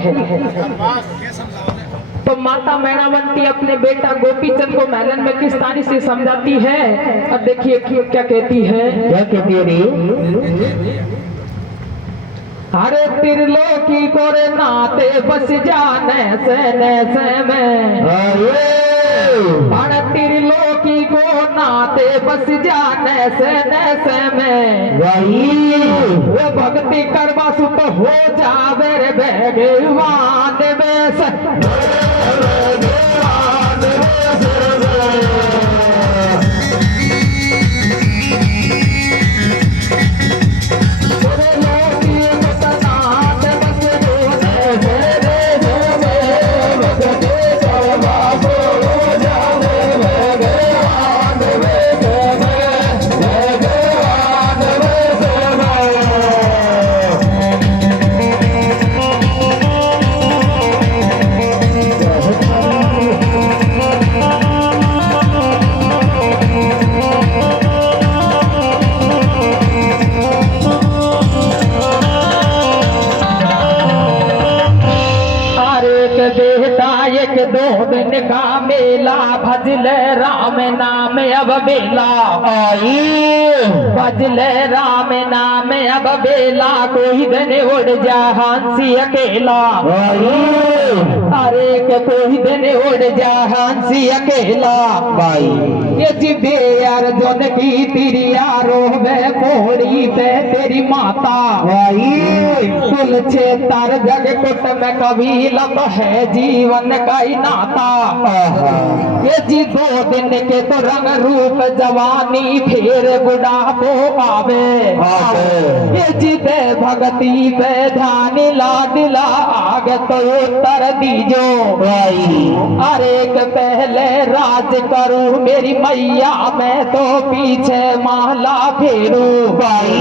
है। तो माता मैणावंती अपने बेटा गोपीचंद को महलन में किस तारी से समझाती है, और देखिए क्या कहती है। क्या कहती है रे? अरे त्रिलोकी को रे नाते बस जाने से में, अरे त्रिलोकी को नाते बस जाने से में, वो भक्ति करवा सु तो हो जावे रे भगवान में एक दो दिन का मेला, भजले राम नाम अब बेला आई, भजले राम नाम अब बेला, कोई दिन उड़ जा हंसी अकेला आई, अरे के कोई दिन उड़ जा हंसी अकेला भाई। ये जिबे यार जोन की तेरी यारो वे कोड़ी पे तेरी माता भाई, कुल छे तार जग कुट में कभी लब है जीवन का ही नाता। ये जी 2 दिन के तो रंग रूप जवानी फिर बुढ़ापो आवे, ये जी दे भगती पे ध्यान लाडला आग तो उत्तर दीजो भाई। अरे के पहले राज करूं मेरी मैया, मैं तो पीछे माला फेरू भाई।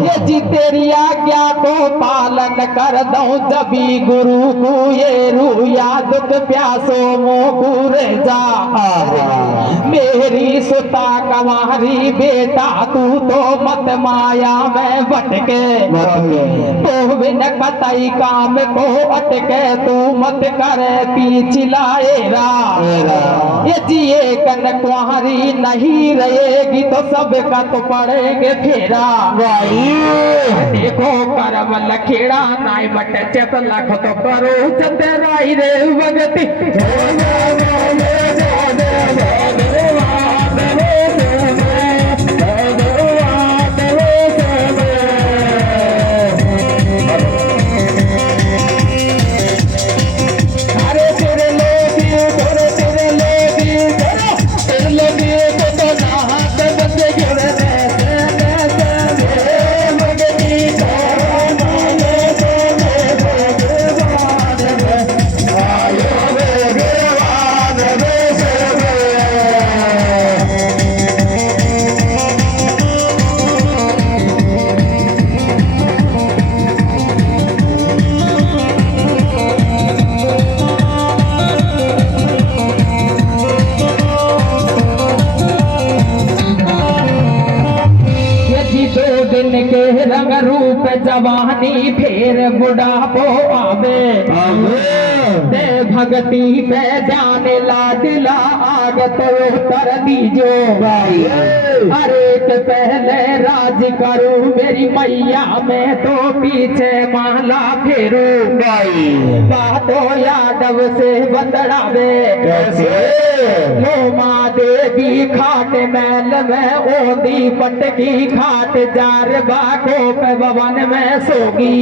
ये जी तेरी आज्ञा को पालन कर दूं, जबी गुरु को ये रूया दुख प्यासो मोकुरे जा। मेरी सुता कमारी बेटा तू तो मत माया में भटके, तो बिन कतई काम को अटके, तू मत करे पिछलाएरा। ये जिए कन कुंवारी नहीं रहेगी तो सब का तो पड़ेंगे फेरा। देखो करम लखेड़ा नाई बट चत लाख तो करो चतराई रे भगती। रंग रूप जवानी फिर बुढ़ापो आवे, दे भगती पे जाने लाडला आग तो कर दीजो भाई। अरे के पहले राज करूं मेरी मैया, मैं तो पीछे माला फेरू भाई। बातो यादव से बदड़ावे लो माँ देवी खाट मैल में ओदी पटकी खाट जार बाको पे भवन में सोगी।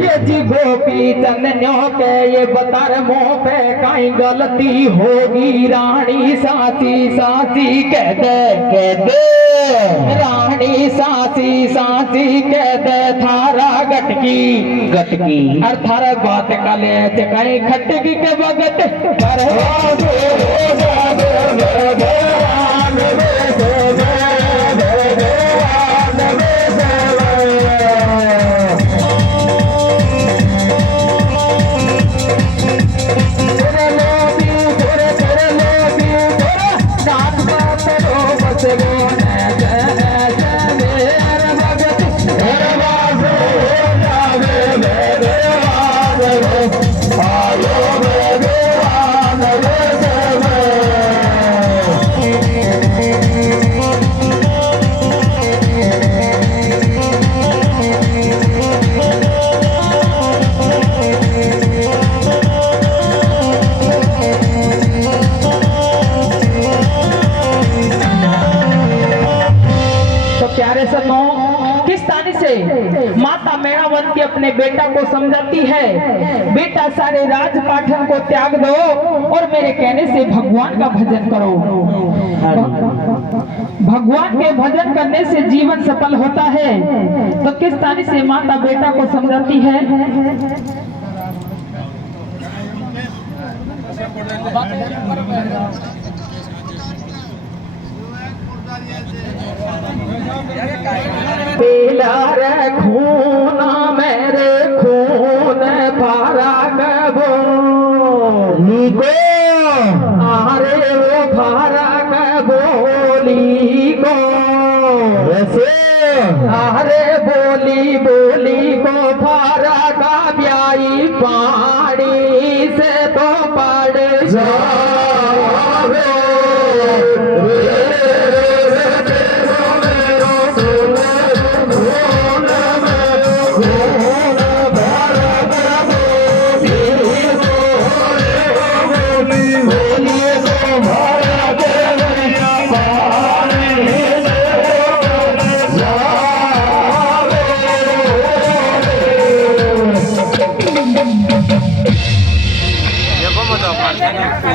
ये जी गोपी चंदन्यों के ये बतर मुँह पे कहीं गलती होगी, रानी सासी सासी कह दे रानी सासी सासी कह दे थारा गटकी और थारा बात कले कहीं खटकी के भगत पर प्यारे सनों, किस तारी से माता मेणावती अपने बेटा को समझाती है, बेटा सारे राज पाठन को त्याग दो और मेरे कहने से भगवान का भजन करो। भगवान के भजन करने से जीवन सफल होता है। तो किस तारी से माता बेटा को समझाती है? पीला रे खून मेरे खून फारा कबो लीको आरे वो फारा बोली को आरे बोली बोली को फारा का ब्याई पानी से तो पड़ जावे।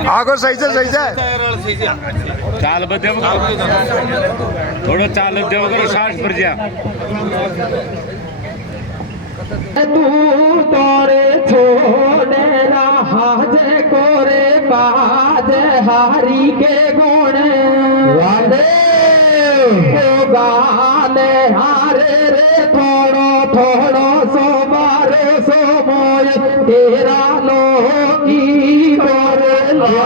आगो सही से चाल देव थोड़ा चाल देव करो सांस पर जा तू तोरे छोड़े रहा जे कोरे काज हारी के गुण वादे को गाले हारे रे थोड़ो थोड़ो सो मारे सो मोय तेरा लोकी गोरे लावे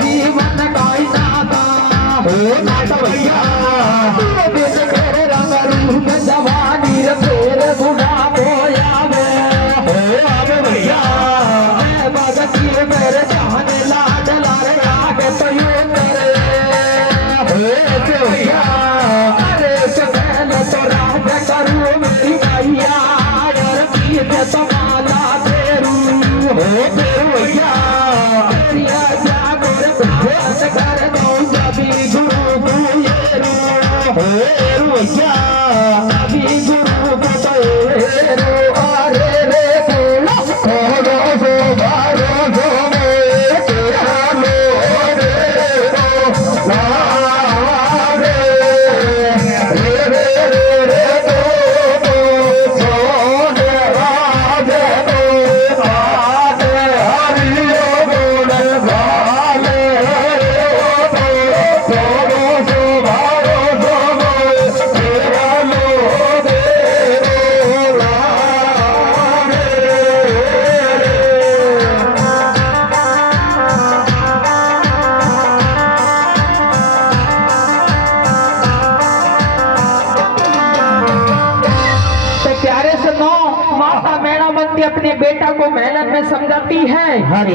जीवन का नाता हो नाता भैया बेटा को महलन में समझाती है। हरे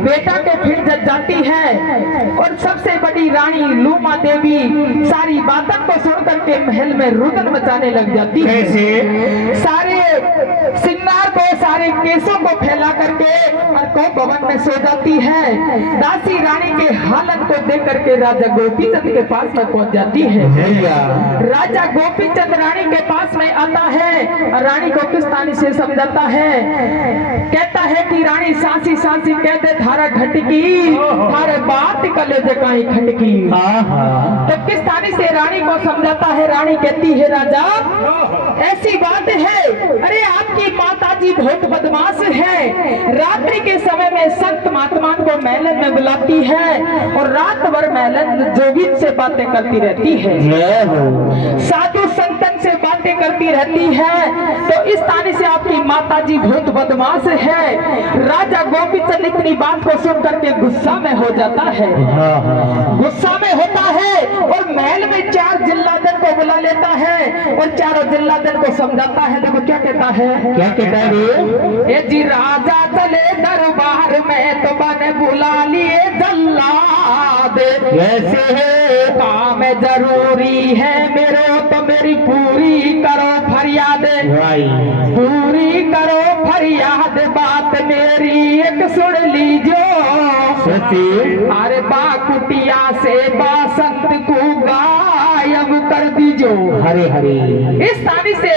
बेटा के फिर जज जाती है और सबसे बड़ी रानी लूमा देवी सारी बातों को सुन करके महल में रुदन मचाने लग जाती है। कैसे? सारे सिंगार को, सारे केसों को फैला करके और को भवन में सो जाती है। दासी रानी के हालत को देख करके राजा गोपीचंद के पास में पहुंच जाती है। राजा गोपीचंद रानी के पास में आता है, रानी को किस्तानी से समझाता है, कहता है कि रानी सांसी सांसी कहते थारा घटकी, थारे बात कलेजे काई खटकी। तो किस्तानी से रानी को समझाता है। रानी कहती है राजा ऐसी बात है, अरे आपकी माताजी बहुत बदमाश है, रात्रि के समय में संत महात्मा को महलन में बुलाती है और रात भर महलन जोगित से बातें करती रहती है, साधु संतन से बातें करती रहती है। तो इस ताने से आपकी माताजी बहुत बदमाश है। राजा गोपीचंद इतनी बात को सुन करके गुस्सा में हो जाता है, गुस्सा में होता है और महल में 4 जिल्लादन को बुला लेता है और चारों जिल्लादन को समझाता है। देखो क्या कहता है, क्या कहता है? ये जी राजा चले दरबार में तो मैंने बुला लिए जल्लाद, कैसे है? काम जरूरी है मेरे तो मेरी पूरी करो फरियाद, पूरी करो फरियाद, बात मेरी एक सुन लीजो। अरे बाकुटिया से बासंत को गायब कर दीजो। हरे हरे। इस तारीख से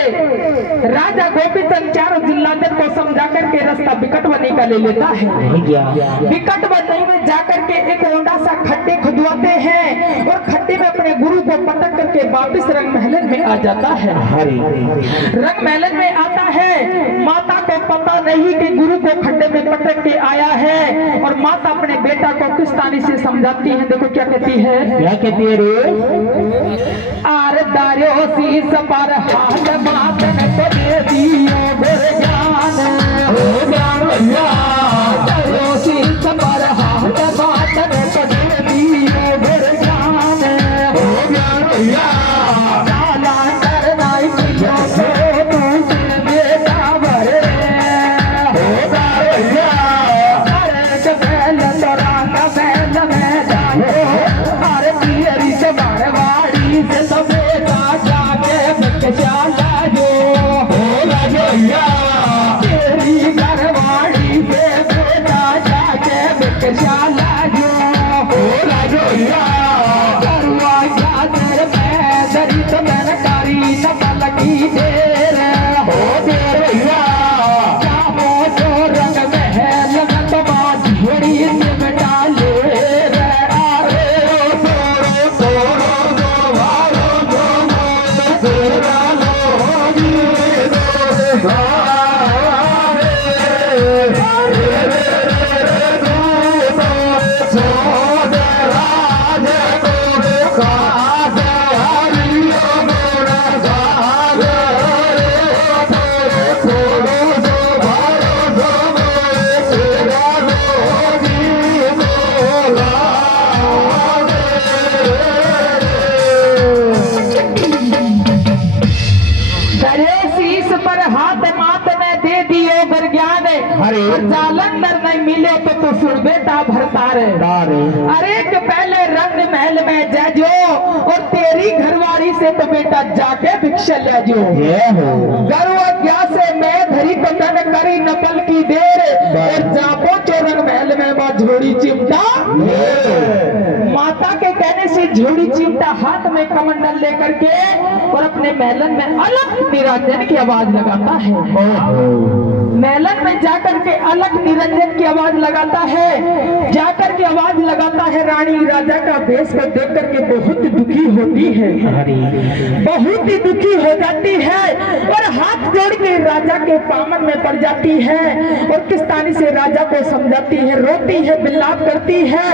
राजा गोपीचंद चारों जिल्लादन को समझा करके रास्ता बिकटवनी का ले लेता है। बिकटवनी में जाकर के एक ऊंडा सा खड्डे खुदवाते हैं और खड्डे में अपने गुरु को पटक करके वापस रंग महलन में आ जाता है। रंग महलन में आता है, माता को पता नहीं कि गुरु को खड्डे में पटक के आया है और माता अपने बेटा को किस तारी से समझाती है। देखो क्या कहती है, क्या कहती है रे? आर दारो शीस पर हाथ मातन को दे दियो ज्ञान, हो ज्ञान भैया। दारो शीस पर हाथ मातन को दे दियो ज्ञान, हो ज्ञान भैया। काला करना किया सो तू बेटा भरे, हो भैया। अरे कबैल तोरा कबैल में जानो, अरे पियरी से मारवाड़ी से सवेदा जाके बकशाला जो, हो भैया। तेरी घरवाड़ी से बेटा जाके बकशाला जो, हो भैया। करवा क्या तेरे पैदरी तो मैंने कारी न पलकी देर, हो भैया। क्या मोटो रंग महल में तमाम झोड़ी सिमटा ले रे, अरे सोरो सोरो दो भारो दो मोरे तेरा लोगी दो भारे, रे रे रे दो सो दे राज को खास हरियो मोरा साग रे, सोरो दो भारो दो मोरे तेरा लोगी दो शीश पर हाथ मात में दे दियो ज्ञान, हरे। जालंधर नहीं मिले तो तू सुन बेटा भरता रे। अरे कि पहले रंग महल में जाजो और तेरी घरवाड़ी से तो बेटा जाके भिक्षा ले जो। गर्व क्या से मैं धरी तो तन करी नपल की देर और जापो चोरंग महल में माँ झोड़ी चिमटा। माता के कहने से झोड़ी चिमटा हाथ में कमंडल लेकर के और अपने महलन में अलग निरंजन की आवाज लगाता है। महलन में जाकर के अलग निरंजन की आवाज लगाता है, जाकर के आवाज लगाता है। रानी राजा का वेश को देख करके बहुत दुखी होती है, बहुत ही दुखी हो जाती है और हाथ जोड़ के राजा के पामन में पड़ जाती है और किस्तानी से राजा को समझाती है, रोती है, विलाप करती है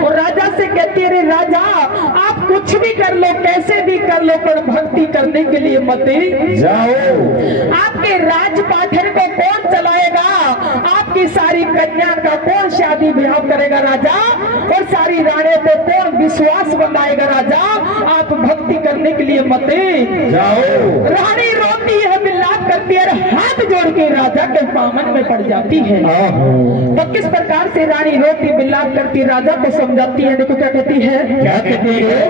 और राजा से कहती है, राजा आप कुछ भी कर लो, कैसे भी कर लो, पर भक्ति करने के लिए मत जाओ। आपके राज पाठन को कौन चलाएगा? आपके की सारी कन्या का कौन शादी ब्याह करेगा राजा, और सारी रानी पे कौन विश्वास बनाएगा राजा। आप भक्ति करने के लिए मत जाओ। रानी रोती है, बिलाप करती है, हाथ जोड़ के राजा के पामन में पड़ जाती है। तो किस प्रकार से रानी रोती बिलाप करती राजा को समझाती है, देखो क्या कहती है। क्या कहती है?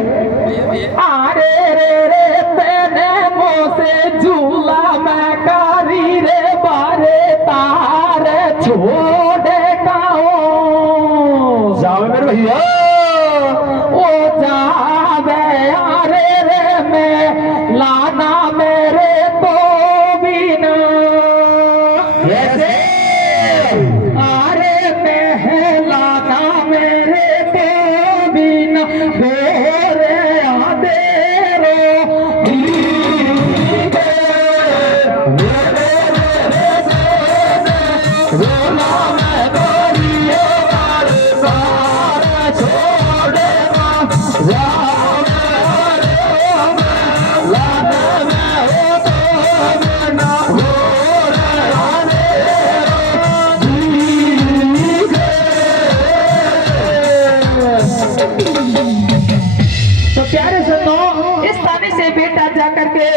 आरे रे रे तेने मोसे झूला मैं कारी रे बारे तारे छोड़े काओ। जाओ मेरे भैया। ओ जावे आरे रे मैं लाना मेरे तो बिना। कैसे? आरे मैं लाना मेरे तो बिना गोरे आदेरो। तो प्यारे सुनो, इस ताने से बेटा जाकर के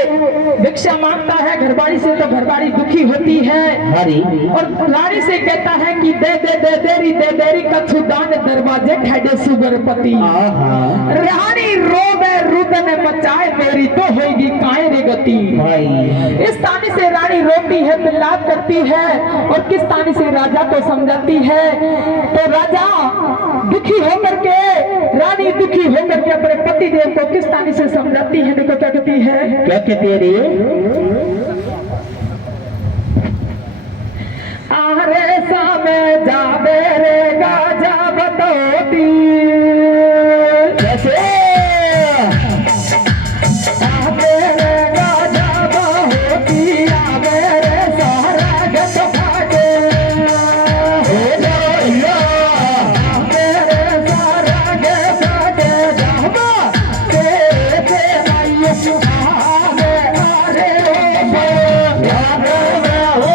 भिक्षा मांगता है घरवाड़ी से, तो घरवाड़ी दुखी होती है और रानी से कहता है कि दे दे दे देरी दे देरी कछु दान दरवाजे ठहरे सुगरपति। रानी रोवे रुदन मचाए मेरी तो होगी काहे रे गति। इस ताने से रानी रोती है, बिलाप करती है और किस ताने से राजा को समझाती है। तो राजा दुखी होकर के, रानी दुखी होकर के अपने पति देव को किस ताने से समझाती है, देखो क्या कहती है। क्या कहती है रे? आरे सामे जाबे रे गाजा बतौती। कैसे? आबे रे गाजा बहोती, आबे रे सारा गत फाटे। आबे रे सारा गत फाटे, जाबा तेरे पे माये आबे आरे ओ याबे ओ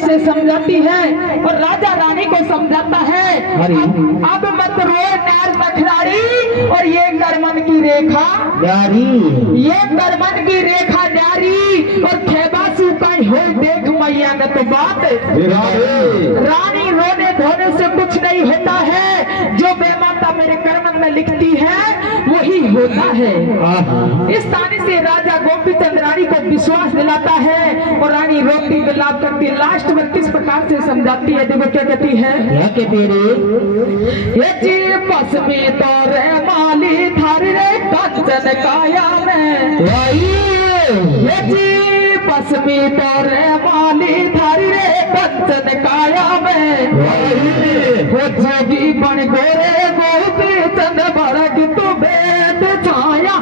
से समझाती है और राजा रानी को समझाता है। अब मत रो नैर नखरारी, और ये करमन की रेखा जारी, ये करमन की रेखा जारी, और खेबासू का हो देख मैया न तो बात। रानी रोने धोने से कुछ नहीं होता है, जो बेमाता मेरे कर्मन में लिखती है वही होता है। इस ताने से राजा गोपीचंद रानी को विश्वास दिलाता है और रानी रोती विलाप करती है। लास्ट में किस प्रकार से समझाती है, देखो क्या कहती है। क्या कहती रे? ये जी बस में तो रे माली थारी रे कंचन काया में। ये जी बस में तो रे माली थारी रे कंचन काया में। वो जोगी बन गोरे गोपीचंद भड़क तू बेट छाया।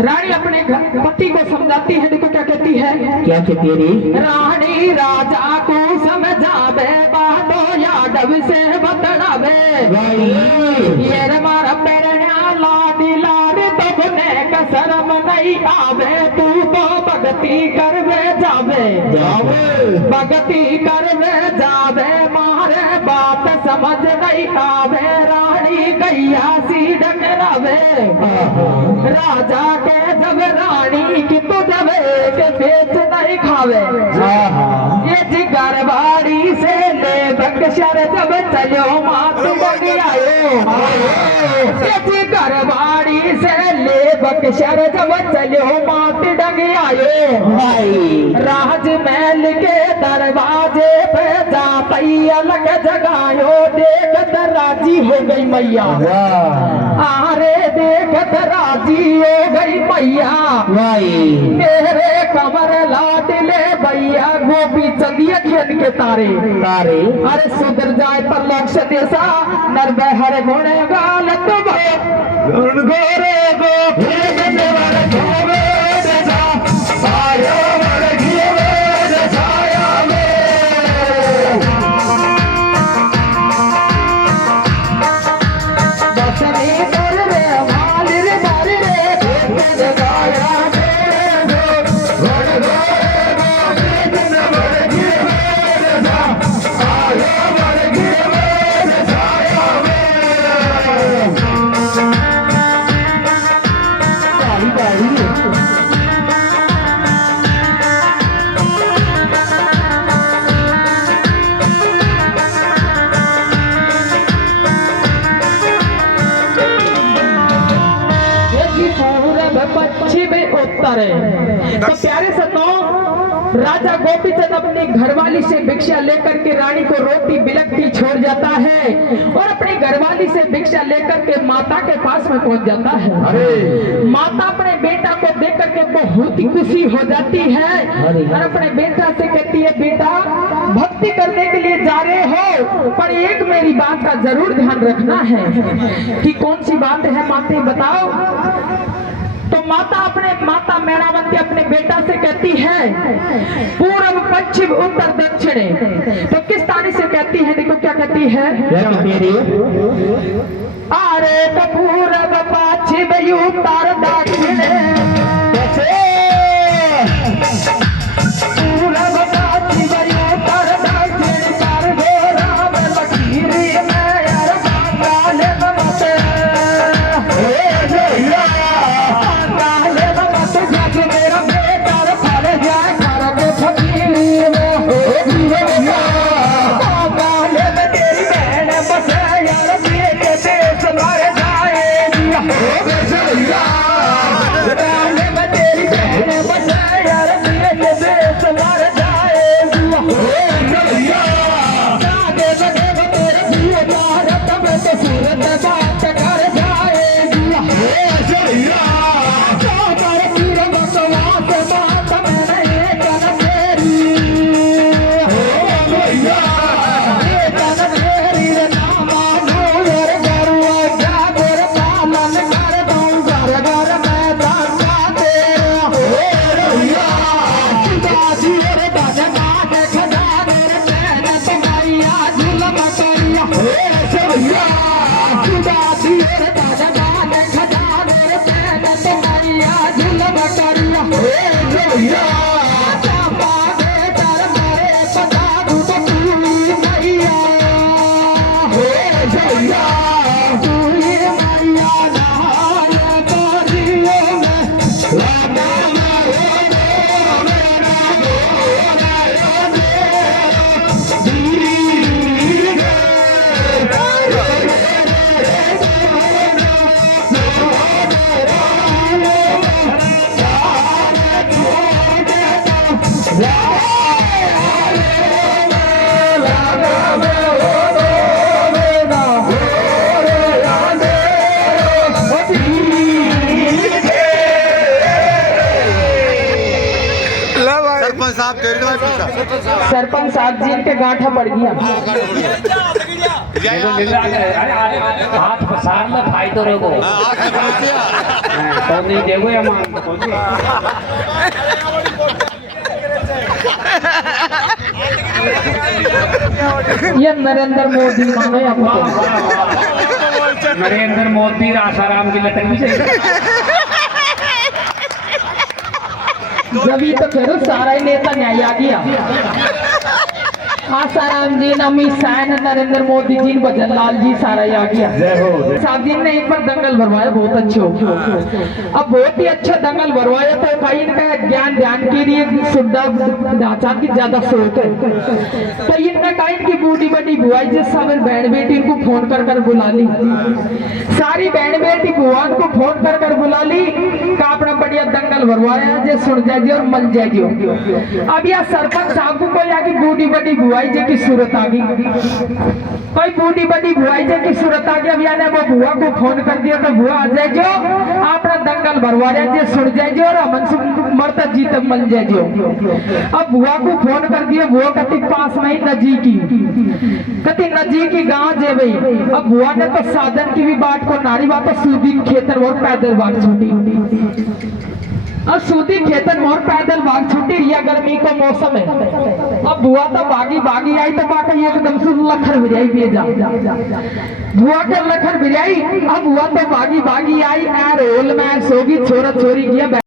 रानी अपने पति को समझाती है, देखो क्या कहती है। क्या कहती है रे? रानी राजा को समझावे बातों यादव से बतड़ावे। ये मारा पेरना लाडी लाड तो गुने का शर्म नहीं आवे, तू तो भगती करवे जावे भगती करवे जावे मारे बात समझ नहीं आवे रानी कैया सी डगरावे राजा के जब रानी की तू जब के बेच नहीं खावे ये जिगर बाड़ी से ले बक्शर जब चलो मात बनी आयो ये जिगर बाड़ी से ले बक्शर जब चलो मात डगी आयो राजमहल के दरवाजे पे जा अलग जगायो देख राजी हो गई मैया अरे देख राजी हो गई मैया मेरे कमर लाडले भैया गोपी चंदिया खेल के तारे तारे अरे सुधर जाए तो लक्ष्य देसा नर हर गुण गाल तुम गोरे गो तो प्यारे सतों राजा गोपीचंद अपनी घरवाली से भिक्षा लेकर के रानी को रोटी बिलकती छोड़ जाता है और अपनी घरवाली से भिक्षा लेकर के माता के पास में पहुंच जाता है। माता अपने बेटा को देख करके बहुत ही खुशी हो जाती है और अपने बेटा से कहती है बेटा भक्ति करने के लिए जा रहे हो पर एक मेरी बात का जरूर ध्यान रखना है कि कौन सी बात है माते बताओ। तो माता मेणावती अपने बेटा से कहती है पूर्व पश्चिम उत्तर दक्षिण तो किस तारीख से कहती है देखो क्या कहती है अरे तो पूर्व पश्चिम उत्तर दक्षिण पूर्व पश्चिम उत्तर दक्षिण कर गो राम लकीरी में यार बांगाल मत मेरा बेटा फल जाए घर के फकीरी में तेरी बहन बसे यार बेटे देश मारे जाएगी तेरी बहन बसे यार बेटे देश मारे जाएगी तेरे दिए भारत में तो सूरत बात कर जाएगी सरपंच साहब जी के गांठा पड़ गया हाथ पसार लो भाई तो रोको तो नहीं देखो या मान ये नरेंद्र मोदी मानो आपको नरेंद्र मोदी आसाराम की लटक भी चाहिए जब तो करो सारा ही नेता न्याय आ गया। आसाराम जी, अमित शाह, नरेंद्र मोदी जी, भजन लाल जी, सारा ही आ गया। साहब जी ने एक बार दंगल भरवाया, बहुत अच्छे हो। अब बहुत ही अच्छा दंगल भरवाया तो भाई इनका ज्ञान ध्यान के लिए सुविधा ढांचा की ज्यादा सोच है, तो इनने कहा इनकी बूढ़ी बड़ी बुआई जिस समय बहन बेटी इनको फोन कर बुला ली, सारी बहन बेटी बुआन को फोन कर बुला ली का अपना बढ़िया दंगल भरवाया जे सुन जाए और मल जाए। अब यह सरपंच साहब को कोई आगे बूढ़ी बड़ी बुआई जे की सूरत आ गई, कोई बूढ़ी बड़ी बुआई जे की सूरत आ गई। अब यानी वो बुआ को फोन कर दिया तो बुआ आ जाए जो अपना दंगल भरवा रहे जे सुन जाए जो और अमन से मरता जीत मल जाए जो। अब बुआ को फोन कर दिया, बुआ कति पास में ही नजीकी गांव जे भाई। अब बुआ ने तो साधन की भी बात को नारी बात तो सूदी खेतर और पैदल बात छूटी, और सूदी खेतन मोर पैदल भाग छुट्टी या गर्मी का मौसम है। अब बुआ तो भागी आई तो बाका एकदम से लखर भिजाई भेजा, बुआ के लखर भिजाई। अब बुआ तो भागी आई रोल में सोगी छोरा छोरी किया।